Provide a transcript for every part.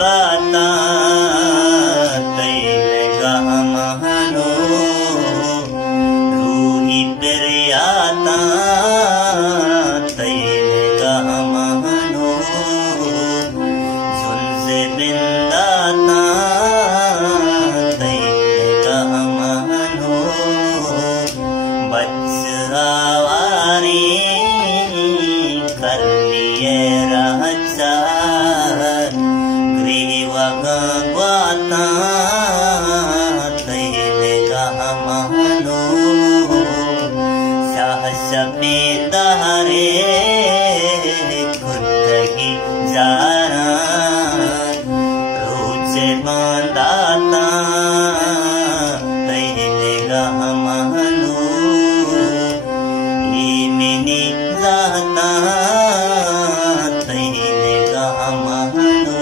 bata tailega mahano ruhi peryata tailega mahano sunse bindata tailega mahano bachrawari karniye racha Gagwata tailega mahano sahasapita hare kuttagi jara roche mandata tailega mahano imini zata tailega mahano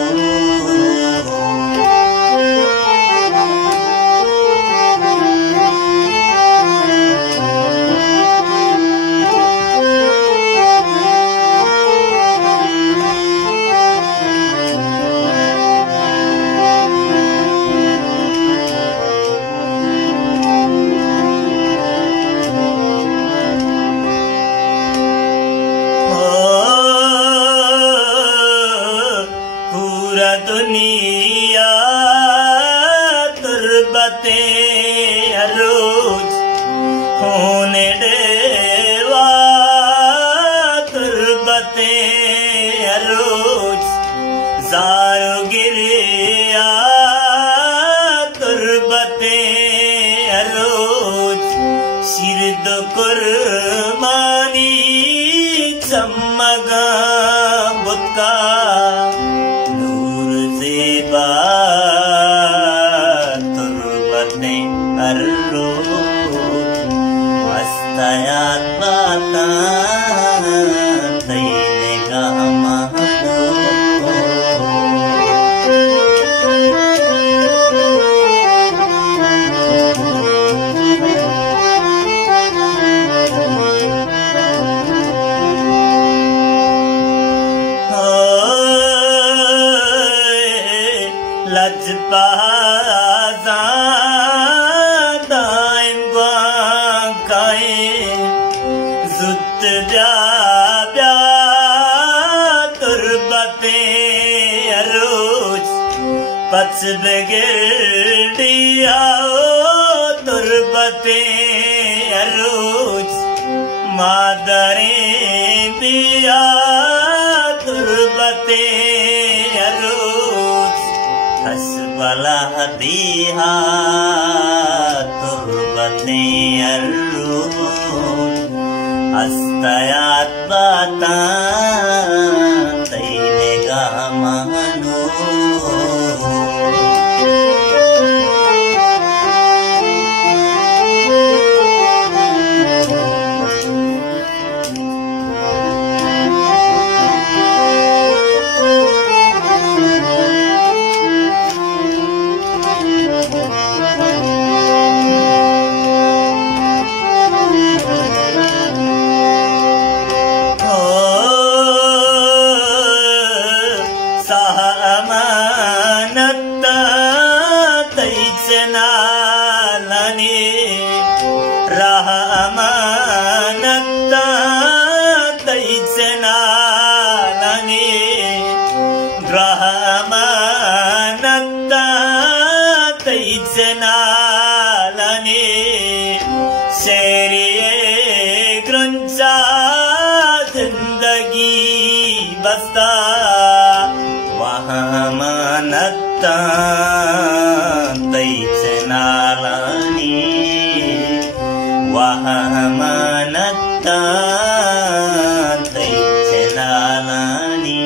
दुनिया तुरबते रोज होने देवा तुरबते रोज जारो गिरिया तुरबते रोज शिरद कुर्बानी चमगा बुतका turbate arroz astayat bata tailega mahano lajpaza daim guankai zut jabya turbate aroj pach begirdiya turbate aroj madare diya turbate aroj Asbalah diha turbate arroz astayat bata tailega mahano Wahamanata taicenalani Wahamanata taicenalani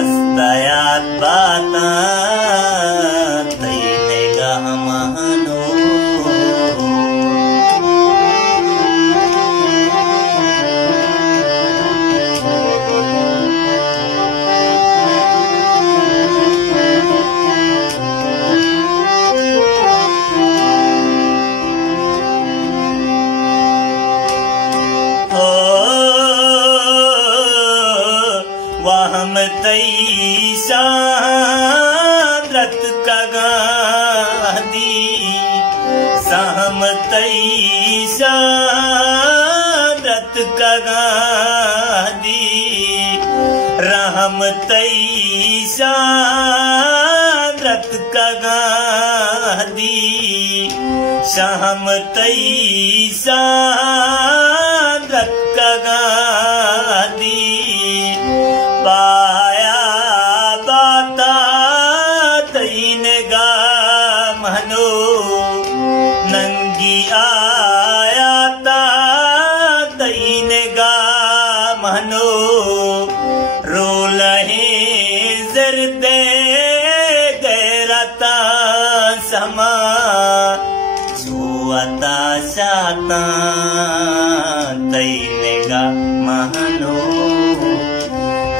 Astayat bata tailega mahano वहम तई शाद्रत कगादी सहम तई शाद्रत कगादी रहम तई शाद्रत कगादी सहम तई शाद्रत कगादी पाया बाता तईन गा मनो नंगी आया ता तईन गा मनो रो लहे जरदे गैरता समा जुआता शाता तईन गा महनो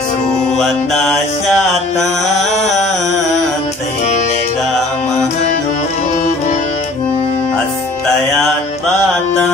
जुआता शाता तईन गा महनो हस्तयात बाता